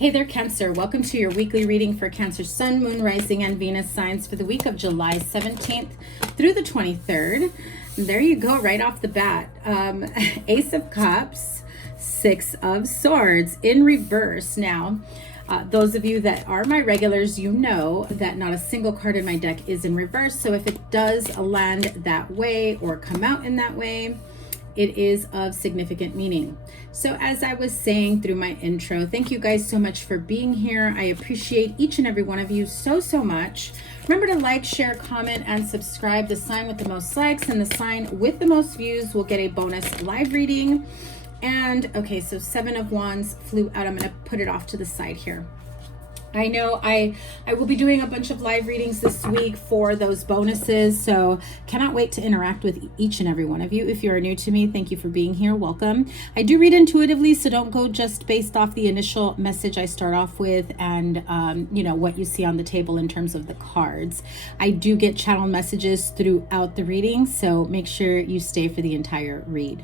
Hey there, Cancer. Welcome to your weekly reading for Cancer Sun, Moon, Rising, and Venus signs for the week of July 17th through the 23rd. There you go, right off the bat. Ace of Cups, Six of Swords in reverse. Now, those of you that are my regulars, you know that not a single card in my deck is in reverse. So if it does land that way or come out in that way, it is of significant meaning. So as I was saying through my intro, thank you guys so much for being here. I appreciate each and every one of you so much. Remember to like, share, comment, and subscribe. The sign with the most likes and the sign with the most views will get a bonus live reading. And okay, so Seven of Wands flew out. I'm going to put it off to the side here. I know I will be doing a bunch of live readings this week for those bonuses, so cannot wait to interact with each and every one of you. If you're new to me, thank you for being here. Welcome. I do read intuitively, so don't go just based off the initial message I start off with and you know, what you see on the table in terms of the cards. I do get channel messages throughout the reading, so make sure you stay for the entire read.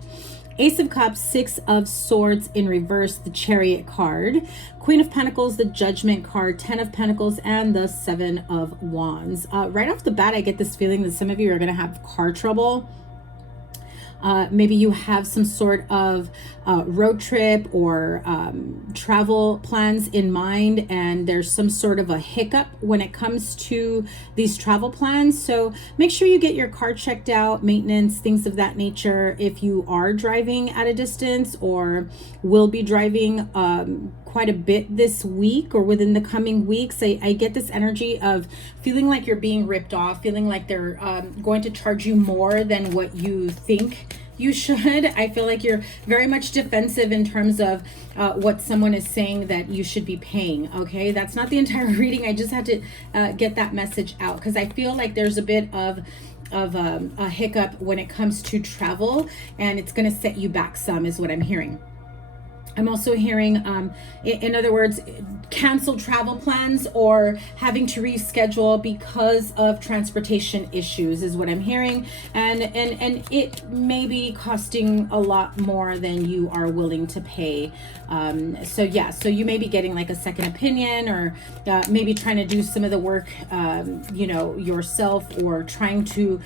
Ace of Cups, Six of Swords in reverse, the Chariot card, Queen of Pentacles, the Judgment card, Ten of Pentacles, and the Seven of Wands. Right off the bat, I get this feeling that some of you are going to have car trouble. Maybe you have some sort of road trip or travel plans in mind, and there's some sort of a hiccup when it comes to these travel plans. So make sure you get your car checked out, maintenance, things of that nature. If you are driving at a distance or will be driving quite a bit this week or within the coming weeks, I get this energy of feeling like you're being ripped off, feeling like they're going to charge you more than what you think you should. I feel like you're very much defensive in terms of what someone is saying that you should be paying. Okay, that's not the entire reading. I just had to get that message out because I feel like there's a bit of a hiccup when it comes to travel, and it's going to set you back some is what I'm hearing. I'm also hearing, in other words, canceled travel plans or having to reschedule because of transportation issues is what I'm hearing. And it may be costing a lot more than you are willing to pay. So yeah, so you may be getting like a second opinion or maybe trying to do some of the work, you know, yourself, or trying to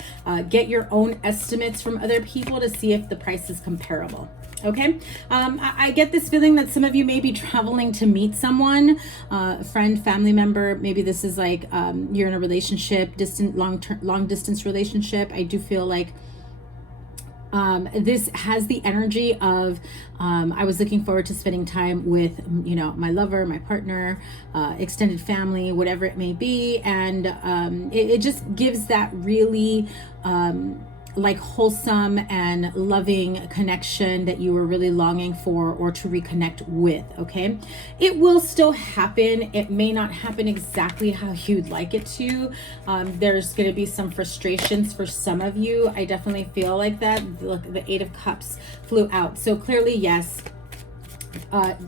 get your own estimates from other people to see if the price is comparable. Okay, I get this feeling that some of you may be traveling to meet someone, a friend, family member. Maybe this is like you're in a relationship, long distance relationship. I do feel like this has the energy of I was looking forward to spending time with, you know, my lover, my partner, extended family, whatever it may be, and it just gives that really like wholesome and loving connection that you were really longing for or to reconnect with. Okay, it will still happen. It may not happen exactly how you'd like it to. There's going to be some frustrations for some of you. I definitely feel like that. Look, the Eight of Cups flew out, so clearly yes,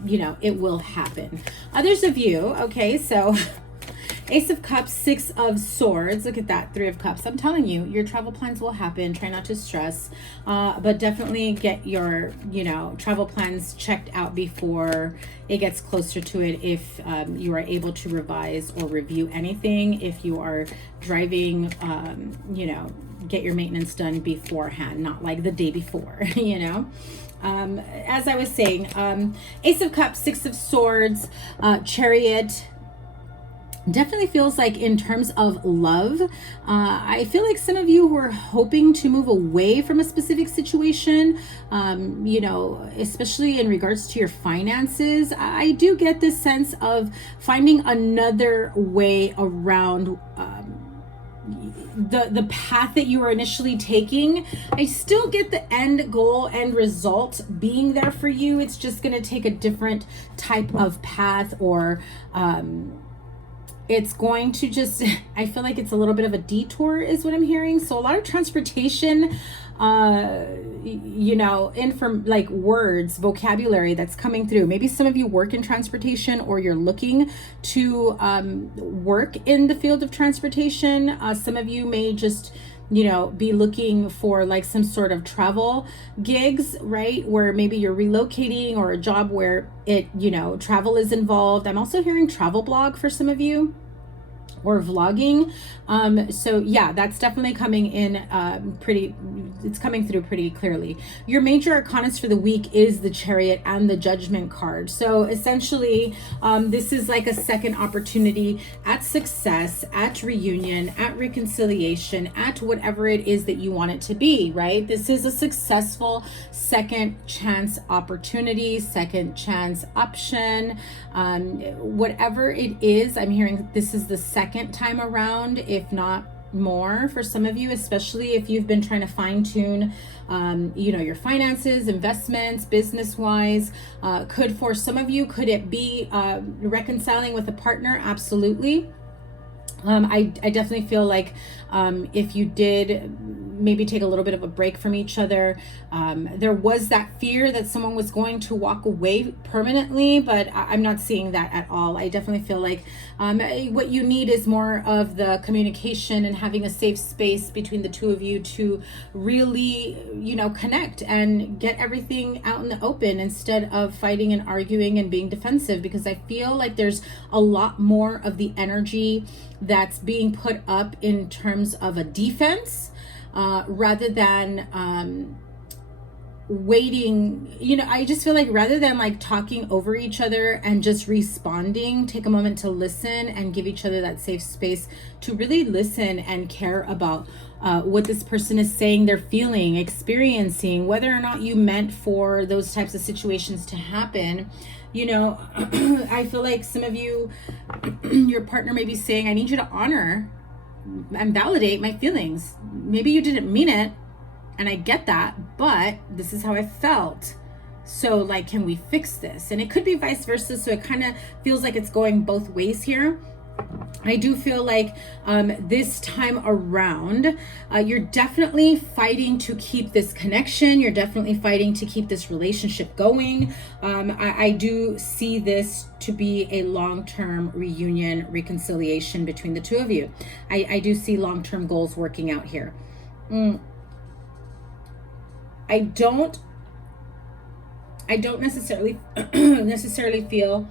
you know, it will happen. Others of you, okay, so Ace of Cups, Six of Swords. Look at that, Three of Cups. I'm telling you, your travel plans will happen. Try not to stress, but definitely get your, you know, travel plans checked out before it gets closer to it. If you are able to revise or review anything, if you are driving, you know, get your maintenance done beforehand, not like the day before, you know. As I was saying, Ace of Cups, Six of Swords, Chariot. Definitely feels like in terms of love, I feel like some of you who are hoping to move away from a specific situation, you know, especially in regards to your finances, I do get this sense of finding another way around the path that you were initially taking. I still get the end goal, end result being there for you. It's just going to take a different type of path, or it's going to just, I feel like it's a little bit of a detour is what I'm hearing. So a lot of transportation, you know, like words, vocabulary that's coming through. Maybe some of you work in transportation, or you're looking to work in the field of transportation. Some of you may just, you know, be looking for like some sort of travel gigs, right? Where maybe you're relocating, or a job where it, you know, travel is involved. I'm also hearing travel blog for some of you, or vlogging. So yeah, that's definitely coming in it's coming through pretty clearly. Your major arcanas for the week is the Chariot and the Judgment card. So essentially, this is like a second opportunity at success, at reunion, at reconciliation, at whatever it is that you want it to be, right? This is a successful second chance opportunity, second chance option, whatever it is. I'm hearing this is the second time around, if not more, for some of you, especially if you've been trying to fine tune, you know, your finances, investments, business wise. For some of you, could it be reconciling with a partner? Absolutely. I definitely feel like if you did maybe take a little bit of a break from each other, there was that fear that someone was going to walk away permanently, but I'm not seeing that at all. I definitely feel like what you need is more of the communication and having a safe space between the two of you to really, you know, connect and get everything out in the open instead of fighting and arguing and being defensive, because I feel like there's a lot more of the energy that's being put up in terms of a defense rather than waiting. You know, I just feel like rather than like talking over each other and just responding, take a moment to listen and give each other that safe space to really listen and care about what this person is saying, they're feeling, experiencing, whether or not you meant for those types of situations to happen. You know, I feel like some of you, your partner may be saying, I need you to honor and validate my feelings. Maybe you didn't mean it, and I get that, but this is how I felt. So like, can we fix this? And it could be vice versa. So it kind of feels like it's going both ways here. I do feel like this time around, you're definitely fighting to keep this connection. You're definitely fighting to keep this relationship going. I do see this to be a long-term reunion, reconciliation between the two of you. I do see long-term goals working out here. I don't necessarily feel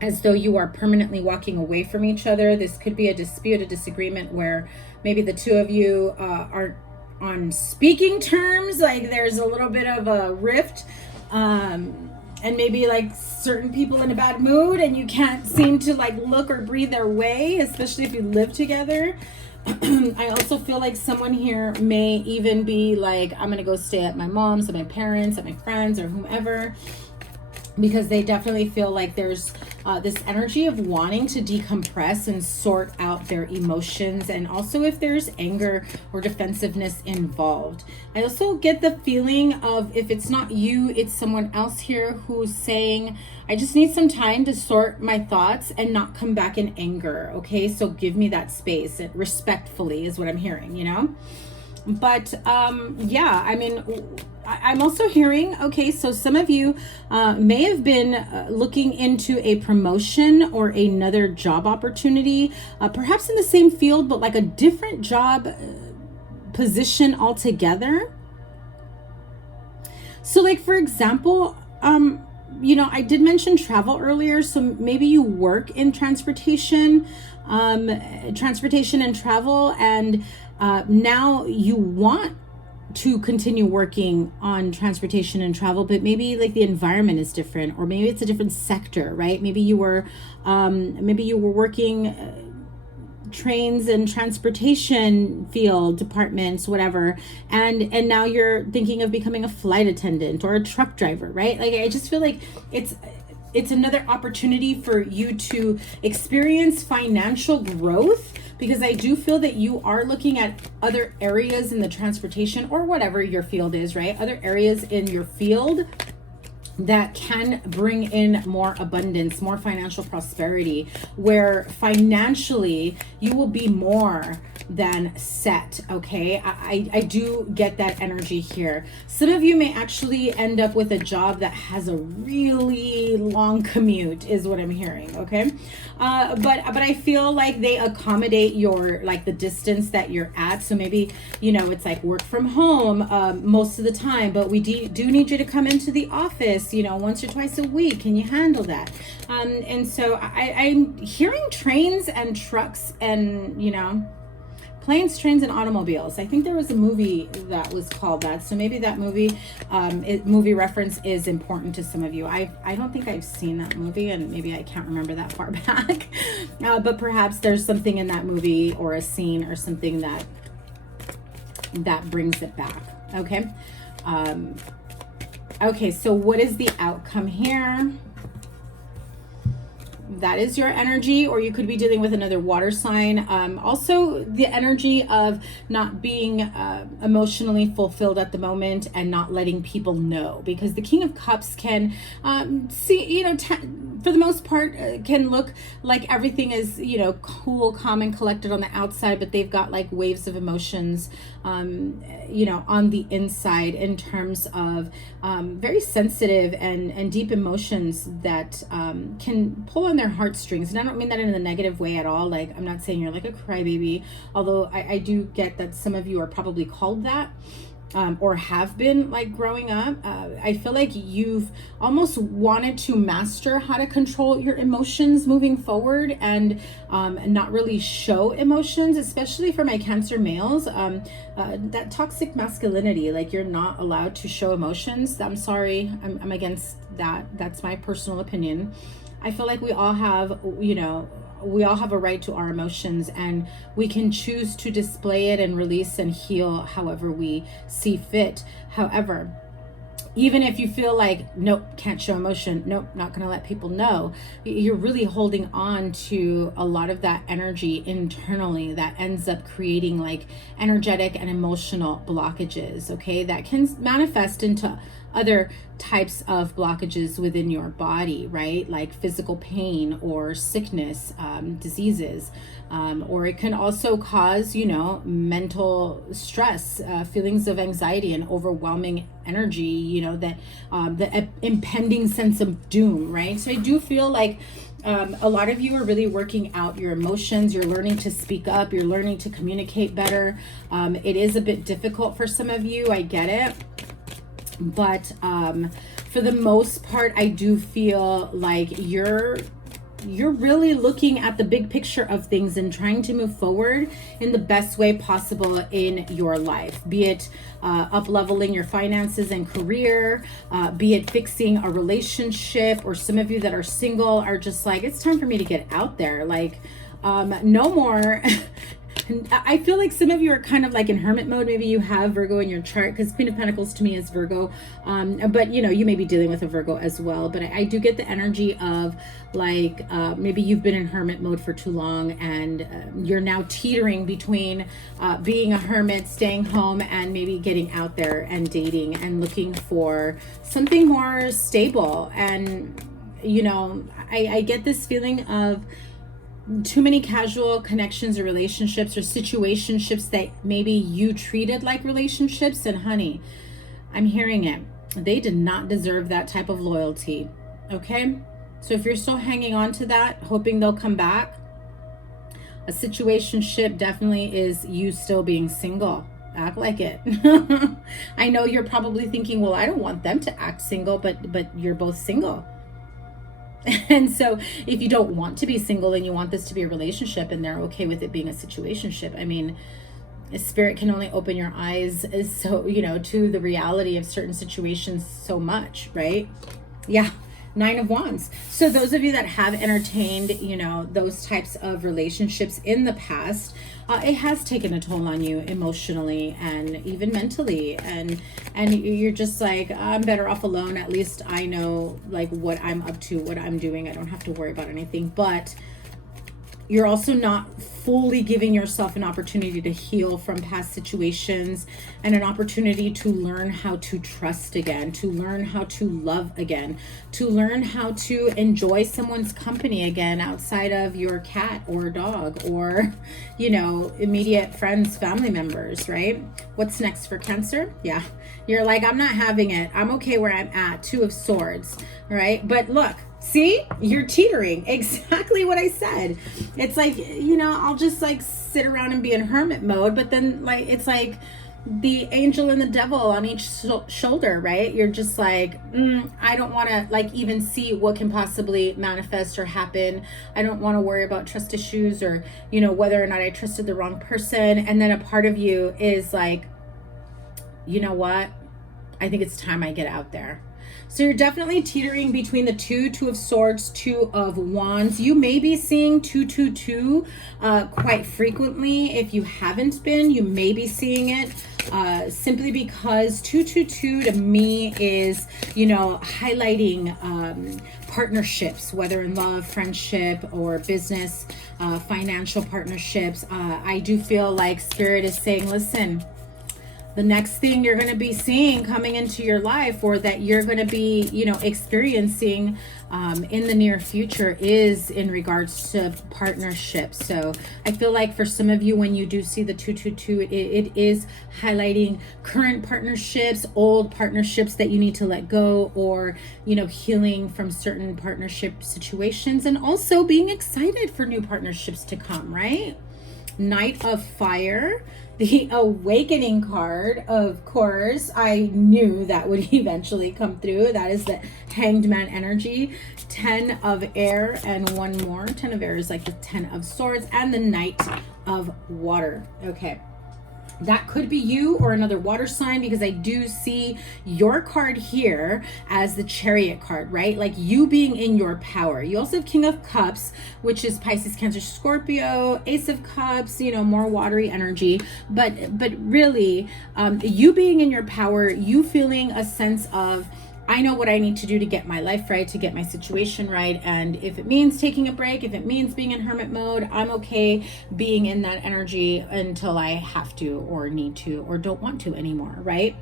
as though you are permanently walking away from each other. This could be a dispute, a disagreement where maybe the two of you aren't on speaking terms. Like there's a little bit of a rift, and maybe like certain people in a bad mood, and you can't seem to like look or breathe their way, especially if you live together. I also feel like someone here may even be like, I'm gonna go stay at my mom's, at my parents, at my friends, or whomever, because they definitely feel like there's this energy of wanting to decompress and sort out their emotions, and also if there's anger or defensiveness involved. I also get the feeling of, if it's not you, it's someone else here who's saying, I just need some time to sort my thoughts and not come back in anger, okay? So give me that space. It respectfully is what I'm hearing, you know? But yeah, I mean, I'm also hearing, okay, so some of you may have been looking into a promotion or another job opportunity, perhaps in the same field, but like a different job position altogether. So like, for example, you know, I did mention travel earlier, so maybe you work in transportation and travel, and now you want to continue working on transportation and travel, but maybe like the environment is different, or maybe it's a different sector, right? Maybe you were working trains and transportation field departments, whatever, and now you're thinking of becoming a flight attendant or a truck driver, right? Like, I just feel like it's another opportunity for you to experience financial growth, because I do feel that you are looking at other areas in the transportation or whatever your field is, right? Other areas in your field that can bring in more abundance, more financial prosperity, where financially you will be more than set. Okay, I do get that energy here. Some of you may actually end up with a job that has a really long commute, is what I'm hearing. Okay, but I feel like they accommodate your, like, the distance that you're at. So maybe, you know, it's like work from home most of the time, but we do need you to come into the office, you know, once or twice a week. Can you handle that? And so I'm hearing trains and trucks and, you know, planes, trains, and automobiles. I think there was a movie that was called that. So maybe that movie, movie reference is important to some of you. I don't think I've seen that movie, and maybe I can't remember that far back. But perhaps there's something in that movie or a scene or something that brings it back. Okay. Okay, so what is the outcome here? That is your energy, or you could be dealing with another water sign. Also, the energy of not being emotionally fulfilled at the moment and not letting people know, because the King of Cups can see, you know, for the most part, can look like everything is, you know, cool, calm, and collected on the outside, but they've got like waves of emotions, you know, on the inside, in terms of very sensitive and deep emotions that can pull on their heartstrings. And I don't mean that in a negative way at all. Like, I'm not saying you're like a crybaby, although I do get that some of you are probably called that. Or have been, like, growing up. I feel like you've almost wanted to master how to control your emotions moving forward, and not really show emotions, especially for my Cancer males. That toxic masculinity, like, you're not allowed to show emotions. I'm sorry, I'm against that. That's my personal opinion. I feel like we all have, you know, we all have a right to our emotions, and we can choose to display it and release and heal however we see fit. However, even if you feel like, nope, can't show emotion, nope, not going to let people know, you're really holding on to a lot of that energy internally that ends up creating like energetic and emotional blockages. Okay, that can manifest into other types of blockages within your body, right? Like physical pain or sickness, diseases, or it can also cause, you know, mental stress, feelings of anxiety and overwhelming energy, you know, that the impending sense of doom, right? So I do feel like a lot of you are really working out your emotions. You're learning to speak up. You're learning to communicate better. It is a bit difficult for some of you. I get it. But for the most part, I do feel like you're really looking at the big picture of things and trying to move forward in the best way possible in your life, be it up-leveling your finances and career, be it fixing a relationship, or some of you that are single are just like, it's time for me to get out there. Like, no more. I feel like some of you are kind of like in hermit mode. Maybe you have Virgo in your chart, because Queen of Pentacles to me is Virgo. But you know, you may be dealing with a Virgo as well. But I do get the energy of like, maybe you've been in hermit mode for too long, and you're now teetering between being a hermit, staying home, and maybe getting out there and dating and looking for something more stable. And, you know, I get this feeling of too many casual connections or relationships or situationships that maybe you treated like relationships, and honey, I'm hearing it. They did not deserve that type of loyalty. Okay? So if you're still hanging on to that, hoping they'll come back, a situationship definitely is you still being single. Act like it. I know you're probably thinking, well, I don't want them to act single, but you're both single. And so if you don't want to be single and you want this to be a relationship, and they're okay with it being a situationship, I mean, spirit can only open your eyes, so, you know, to the reality of certain situations so much, right? Yeah. 9 of Wands. So those of you that have entertained, you know, those types of relationships in the past, it has taken a toll on you emotionally and even mentally, and you're just like, I'm better off alone. At least I know like what I'm up to, what I'm doing. I don't have to worry about anything. But You're also not fully giving yourself an opportunity to heal from past situations and an opportunity to learn how to trust again, to learn how to love again, to learn how to enjoy someone's company again outside of your cat or dog or, you know, immediate friends, family members, right? What's next for Cancer? Yeah, you're like, I'm not having it. I'm okay where I'm at. Two of Swords, right? But look, see, you're teetering. Exactly what I said. It's like, you know, I'll just like sit around and be in hermit mode, but then like, it's like the angel and the devil on each shoulder, right? You're just like, I don't want to like even see what can possibly manifest or happen. I don't want to worry about trust issues or, you know, whether or not I trusted the wrong person. And then a part of you is like, you know what? I think it's time I get out there. So you're definitely teetering between the Two of Swords, Two of Wands. You may be seeing 222 quite frequently. If you haven't been, you may be seeing it simply because 222 to me is, you know, highlighting partnerships, whether in love, friendship, or business, financial partnerships. I do feel like Spirit is saying, listen, the next thing you're going to be seeing coming into your life, or that you're going to be, you know, experiencing in the near future, is in regards to partnerships. So I feel like for some of you, when you do see the 222, it is highlighting current partnerships, old partnerships that you need to let go, or, you know, healing from certain partnership situations, and also being excited for new partnerships to come, right? Knight of Fire, the Awakening card, of course. I knew that would eventually come through. That is the Hanged Man energy. 10 of Air and one more. 10 of Air is like the 10 of Swords, and the Knight of Water. Okay. That could be you or another water sign, because I do see your card here as the Chariot card, right? Like you being in your power. You also have King of Cups, which is Pisces, Cancer, Scorpio. Ace of Cups, you know, more watery energy. But really, you being in your power, you feeling a sense of, I know what I need to do to get my life right, to get my situation right. And if it means taking a break, if it means being in hermit mode, I'm okay being in that energy until I have to, or need to, or don't want to anymore, right?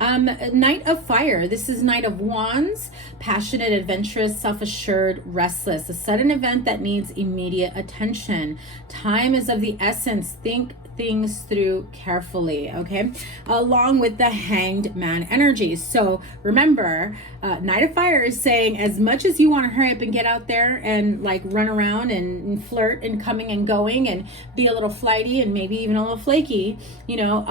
Knight of Fire. This is Knight of Wands, passionate, adventurous, self-assured, restless, a sudden event that needs immediate attention. Time is of the essence. Think things through carefully, okay? Along with the Hanged Man energy. So remember, Knight of Fire is saying, as much as you want to hurry up and get out there and like run around and flirt and coming and going and be a little flighty and maybe even a little flaky, you know,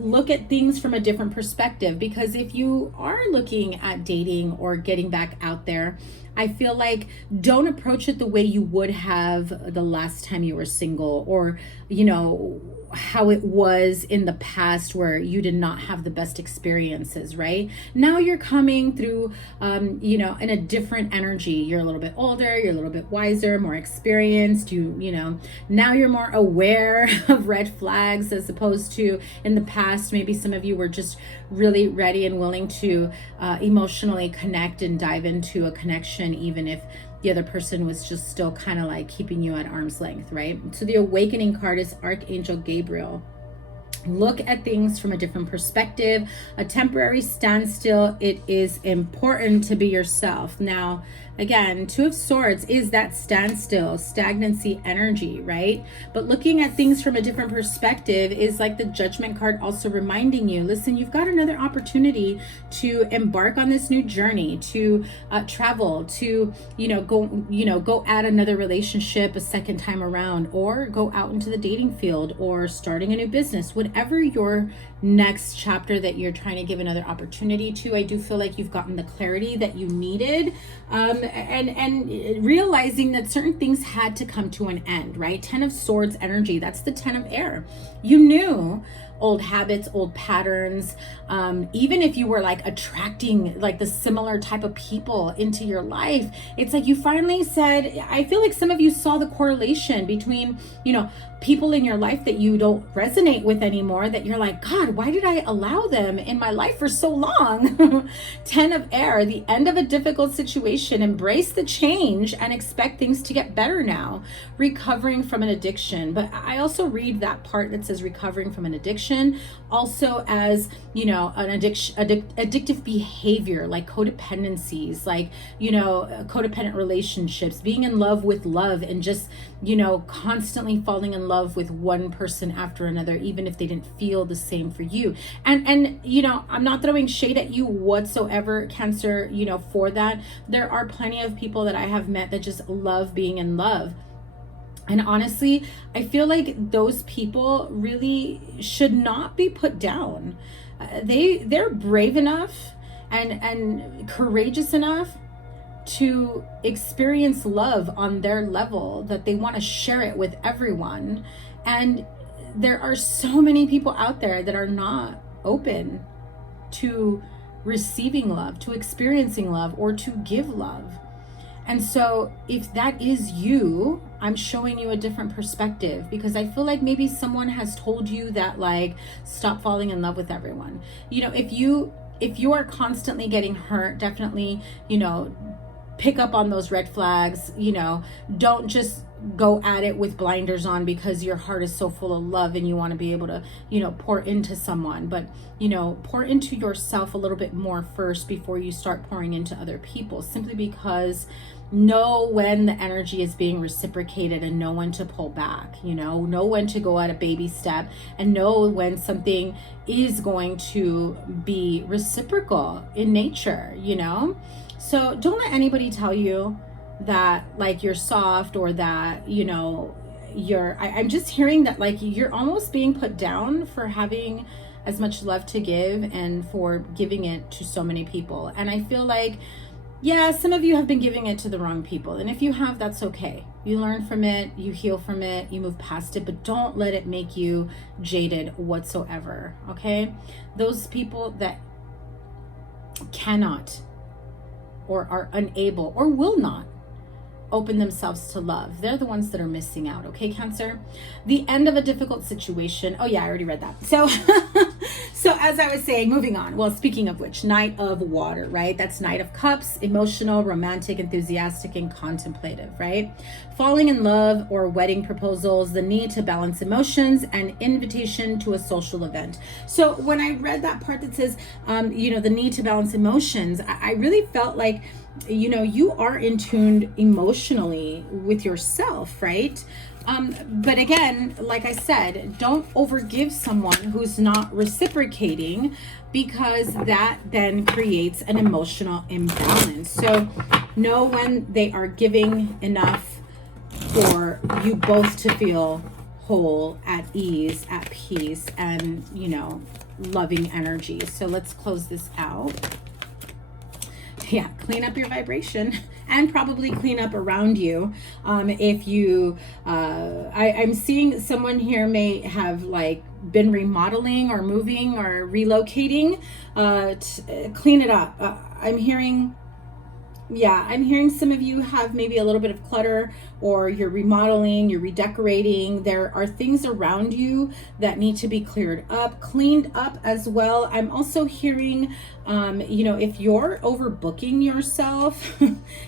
look at things from a different perspective. Because if you are looking at dating or getting back out there, I feel like don't approach it the way you would have the last time you were single, or, you know, how it was in the past where you did not have the best experiences, right? Now you're coming through, you know, in a different energy. You're a little bit older, you're a little bit wiser, more experienced. You know, now you're more aware of red flags, as opposed to in the past, maybe some of you were just really ready and willing to emotionally connect and dive into a connection, even if the other person was just still kind of like keeping you at arm's length, right? So the Awakening card is Archangel Gabriel. Look at things from a different perspective. A temporary standstill. It is important to be yourself. Now, again, Two of Swords is that standstill, stagnancy energy, right? But looking at things from a different perspective is like the Judgment card, also reminding you, listen, you've got another opportunity to embark on this new journey, to travel, to, go at another relationship a second time around, or go out into the dating field, or starting a new business, whatever your next chapter that you're trying to give another opportunity to. I do feel like you've gotten the clarity that you needed, and realizing that certain things had to come to an end, right? 10 of Swords energy, that's the 10 of Air. You knew old habits, old patterns. Even if you were like attracting like the similar type of people into your life, it's like you finally said, I feel like some of you saw the correlation between, you know, people in your life that you don't resonate with anymore, that you're like, God, why did I allow them in my life for so long? 10 of air, the end of a difficult situation. Embrace the change and expect things to get better now. Recovering from an addiction. But I also read that part that says recovering from an addiction also as, you know, an addictive behavior, like codependencies, like, you know, codependent relationships, being in love with love, and just, you know, constantly falling in love with one person after another, even if they didn't feel the same for you. And you know, I'm not throwing shade at you whatsoever, Cancer, you know, for that. There are plenty of people that I have met that just love being in love. And honestly, I feel like those people really should not be put down. They're brave enough and courageous enough to experience love on their level, that they want to share it with everyone. And there are so many people out there that are not open to receiving love, to experiencing love, or to give love. And so if that is you, I'm showing you a different perspective, because I feel like maybe someone has told you that, like, stop falling in love with everyone. You know, if you are constantly getting hurt, definitely, you know, pick up on those red flags. You know, don't just go at it with blinders on because your heart is so full of love and you want to be able to, you know, pour into someone. But, you know, pour into yourself a little bit more first before you start pouring into other people, simply because know when the energy is being reciprocated and know when to pull back, you know when to go at a baby step, and know when something is going to be reciprocal in nature, you know? So don't let anybody tell you that, like, you're soft, or that, you know, I'm just hearing that, like, you're almost being put down for having as much love to give and for giving it to so many people. And I feel like, yeah, some of you have been giving it to the wrong people. And if you have, that's okay. You learn from it, you heal from it, you move past it, but don't let it make you jaded whatsoever, okay? Those people that cannot, or are unable, or will not open themselves to love, they're the ones that are missing out, okay, Cancer? The end of a difficult situation. Oh yeah, I already read that. So so as I was saying, moving on. Well, speaking of which, Knight of Water, right? That's Knight of Cups, emotional, romantic, enthusiastic, and contemplative, right? Falling in love or wedding proposals, the need to balance emotions, and invitation to a social event. So when I read that part that says, you know, the need to balance emotions, I really felt like, you know, you are in tune emotionally with yourself, right? But again, like I said, don't overgive someone who's not reciprocating, because that then creates an emotional imbalance. So know when they are giving enough for you both to feel whole, at ease, at peace, and, you know, loving energy. So let's close this out. Yeah, clean up your vibration, and probably clean up around you. If you, I'm seeing someone here may have, like, been remodeling or moving or relocating. Clean it up. I'm hearing some of you have maybe a little bit of clutter, or you're remodeling, you're redecorating. There are things around you that need to be cleared up, cleaned up as well. I'm also hearing, you know, if you're overbooking yourself,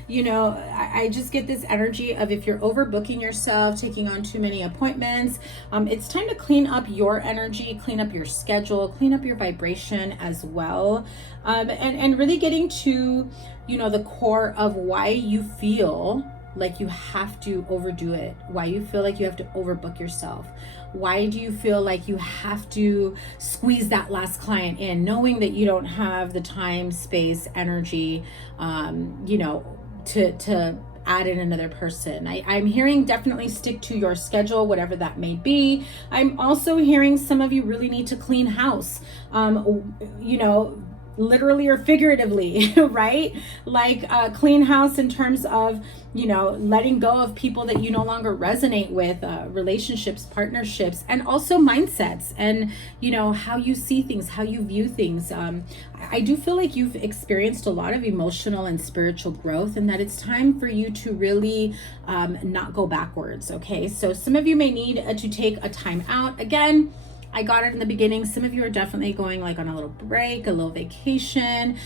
you know, I just get this energy of, if you're overbooking yourself, taking on too many appointments, it's time to clean up your energy, clean up your schedule, clean up your vibration as well. And really getting to, you know, the core of why you feel like you have to overdo it, why you feel like you have to overbook yourself. Why do you feel like you have to squeeze that last client in, knowing that you don't have the time, space, energy, you know, to add in another person? I'm hearing definitely stick to your schedule, whatever that may be. I'm also hearing some of you really need to clean house. You know, literally or figuratively, right? Like clean house in terms of, you know, letting go of people that you no longer resonate with, relationships, partnerships, and also mindsets, and, you know, how you see things, how you view things. I do feel like you've experienced a lot of emotional and spiritual growth, and that it's time for you to really not go backwards. Okay, so some of you may need to take a time out. Again, I got it in the beginning. Some of you are definitely going like on a little break, a little vacation,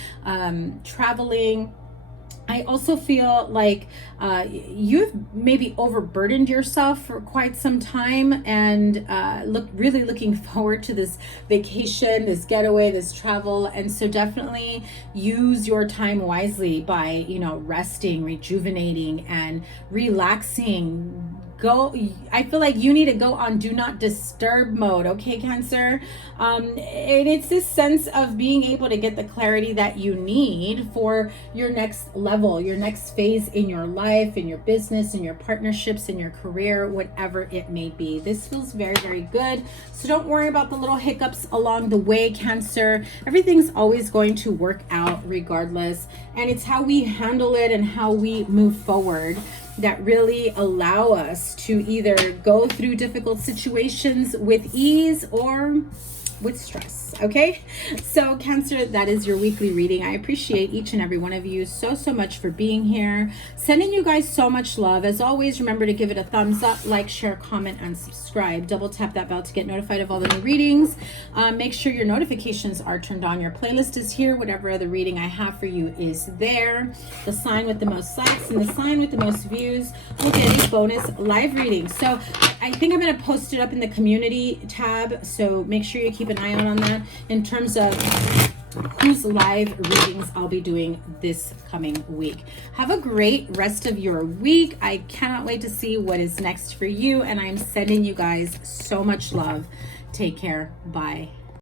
traveling. I also feel like you've maybe overburdened yourself for quite some time, and really looking forward to this vacation, this getaway, this travel. And so definitely use your time wisely by, you know, resting, rejuvenating, and relaxing. I feel like you need to go on do not disturb mode, okay, Cancer? And it's this sense of being able to get the clarity that you need for your next level, your next phase in your life, in your business, in your partnerships, in your career, whatever it may be. This feels very, very good. So don't worry about the little hiccups along the way, Cancer. Everything's always going to work out regardless. And it's how we handle it and how we move forward that really allow us to either go through difficult situations with ease or with stress. Okay, so Cancer, that is your weekly reading. I appreciate each and every one of you so much for being here. Sending you guys so much love. As always, remember to give it a thumbs up, like, share, comment, and subscribe. Double tap that bell to get notified of all the new readings. Make sure your notifications are turned on. Your playlist is here. Whatever other reading I have for you is there. The sign with the most likes and the sign with the most views will get a bonus live reading. So I think I'm going to post it up in the community tab, so make sure you keep an eye out on that in terms of whose live readings I'll be doing this coming week. Have a great rest of your week. I cannot wait to see what is next for you, and I'm sending you guys so much love. Take care. Bye.